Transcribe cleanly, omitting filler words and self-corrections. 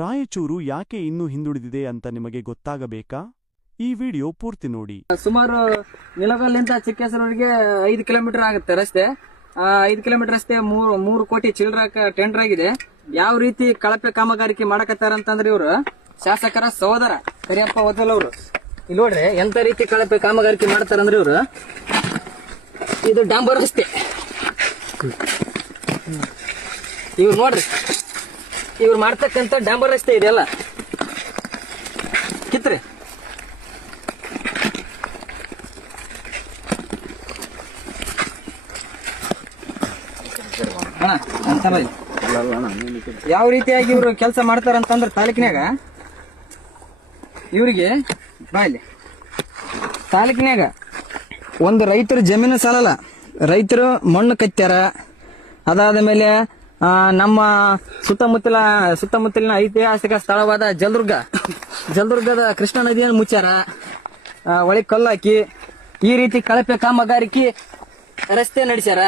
ರಾಯಚೂರು ಯಾಕೆ ಇನ್ನೂ ಹಿಂದುಳಿದಿದೆ ಅಂತ ನಿಮಗೆ ಗೊತ್ತಾಗಬೇಕಾ? ಈ ವಿಡಿಯೋ ಪೂರ್ತಿ ನೋಡಿ. ಸುಮಾರು ನಿಲಗಲ್ಲಿಂದ ಚಿಕ್ಕೇಶ್ವರವರೆಗೆ 5 ಕಿಲೋಮೀಟರ್ ಆಗುತ್ತೆ ರಸ್ತೆ. 5 ಕಿಲೋಮೀಟರ್ ರಸ್ತೆ 3 ಕೋಟಿ ಚಿಲ್ಲರ ಟೆಂಡರ್ ಆಗಿದೆ. ಯಾವ ರೀತಿ ಕಳಪೆ ಕಾಮಗಾರಿಕೆ ಮಾಡಕತ್ತಾರ ಅಂತಂದ್ರೆ ಇವರು ಶಾಸಕರ ಸಹೋದರ ಕರಿಯಪ್ಪ ವದಲ್ ಅವರು. ಇಲ್ಲಿ ನೋಡ್ರಿ ಎಂತ ರೀತಿ ಕಳಪೆ ಕಾಮಗಾರಿಕೆ ಮಾಡ್ತಾರಂದ್ರೆ ಇವರು. ಇದು ಡಾಂಬರ್ ರಸ್ತೆ. ಇವ್ರು ನೋಡ್ರಿ, ಇವ್ರು ಮಾಡ್ತಕ್ಕಂತ ಡಾಂಬರ್ ರಸ್ತೆ ಇದೆಯಲ್ಲ ಕಿತ್ರಿ. ಯಾವ ರೀತಿಯಾಗಿ ಇವ್ರು ಕೆಲಸ ಮಾಡ್ತಾರಂತಂದ್ರ ತಾಲೂಕಿನ್ಯಾಗ ಇವ್ರಿಗೆ ತಾಲೂಕಿನ್ಯಾಗ ಒಂದು ರೈತರು ಜಮೀನು ಸಾಲಲ್ಲ, ರೈತರು ಮಣ್ಣು ಕಟ್ಟ್ಯಾರ. ಅದಾದ ಮೇಲೆ ನಮ್ಮ ಸುತ್ತಮುತ್ತಲಿನ ಐತಿಹಾಸಿಕ ಸ್ಥಳವಾದ ಜಲದುರ್ಗದ ಕೃಷ್ಣಾ ನದಿಯನ್ನು ಮುಚ್ಚಾರ, ಒಳಗೆ ಕಲ್ಲು ಹಾಕಿ ಈ ರೀತಿ ಕಳಪೆ ಕಾಮಗಾರಿಕೆ ರಸ್ತೆ ನಡೆಸ್ಯಾರ.